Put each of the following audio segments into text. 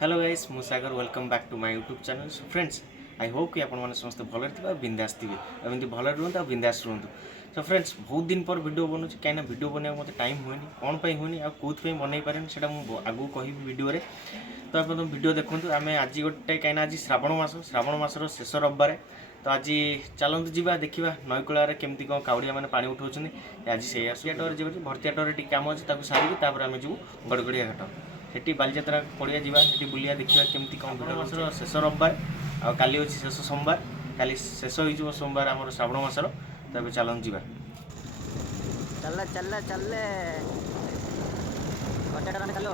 Hello guys मु Sagar welcome back to my YouTube channel. So friends I hope कि आपण समस्त भल थे बिंदास थे एमती भल रुहतु बिंदास रुहतु। सो फ्रेंड्स बहुत दिन पर वीडियो बनूँ कहीं वीडियो बनवा मत टाइम हुए कौन पर हुए आउथ बनई पारे से आगू कह वीडियो तो आप वीडियो देखूँ आम आज गोटे कहीं आज श्रावण मासर शेष रविवार तो आज चलतु जा देखा नईकूल केमती कौन काउड़िया मैंने पानी उठाऊँ आज से आटोर जी भर्तियाटर टी कम अच्छे सारिकी आम जी गड़गड़िया घाट सेठी बालीजात्रा पड़िया जावा सेठी बुलिया देखा केमती कौन भिड़ मासर शेष रविवार आ काली अच्छी शेष सोमवार काली शेष हो सोमवार आम श्रावण मासर तो ये चलतु जा चल चल चल चलो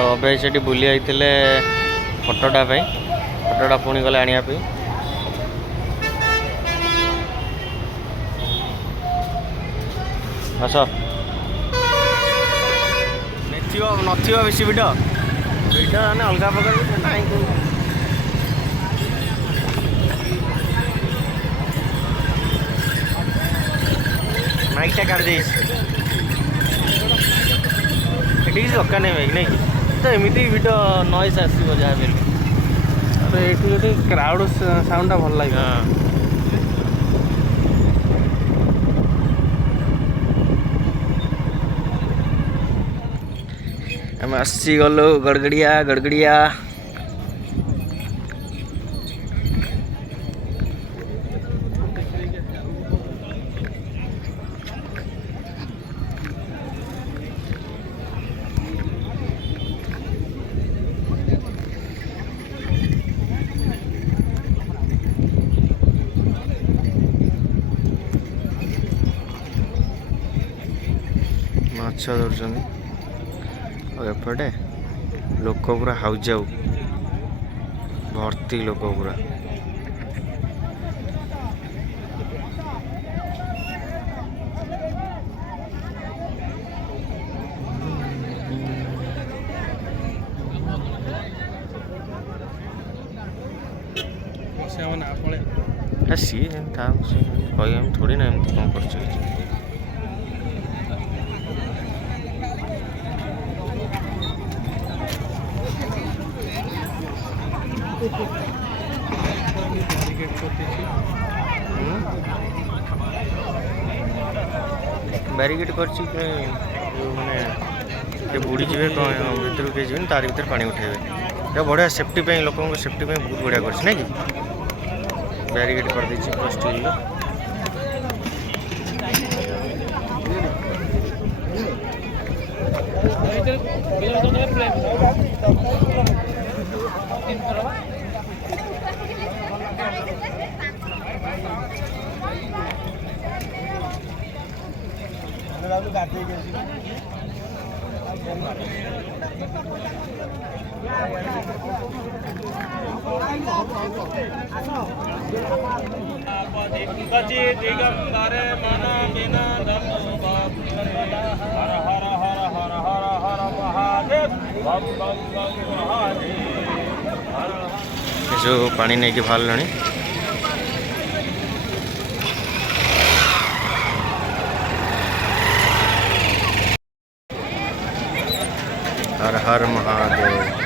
अबे से बुली आइले फटोटा फटोटा पुणी गले आने आस नथियो बेसी भिड़ भिड़ मैंने अलग प्रकार ना माइकटा काट दे दरकार नहीं माइक नहीं तो एमती भिड नॉइस आसो जहाँ भी ये क्राउड साउंड भल लगे। हाँ आम आसी गलु गड़गड़िया गड़गड़िया माछ धरुचंदी एपटे लोक पूरा हाउजाऊ भर्ती लोक पूरा सी कह थोड़ी ना एमती कौन कर बैरिकेड कर माने बुड़ी जी भर के जी तार भर पानी उठेबे बढ़िया सेफ्टी लोक सेफ्टी बहुत बढ़िया कर कि बैरिकेड कर दी पूरा स्टील दिगंबर मन बिना हर हर हर हर हर हर महादेव बम बम बम महादेव जो पानी नहीं कि बाहर लणी हर हर महादेव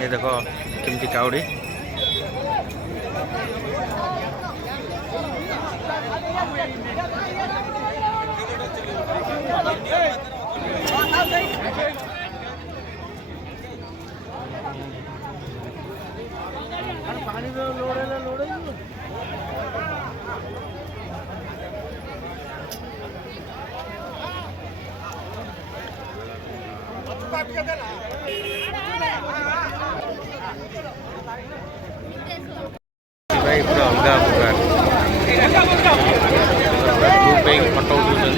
ये देखो केमती काउड़ी पानी लोड़ भाई पूरा अलग प्रकार फटो उठाऊँ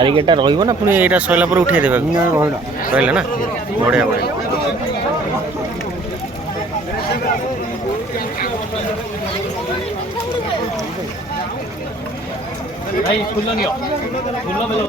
ବ୍ୟାରିକେଡ଼ଟା ରହିବ ନା ପୁଣି ଏଇଟା ସରିଲା ପରେ ଉଠେଇ ଦେବାକୁ ରହିଲା ନା ବଢ଼ିଆ ବଢ଼ିଆ ଭାଇ ଫୁଲ ନିଅ ଫୁଲ ବେଲ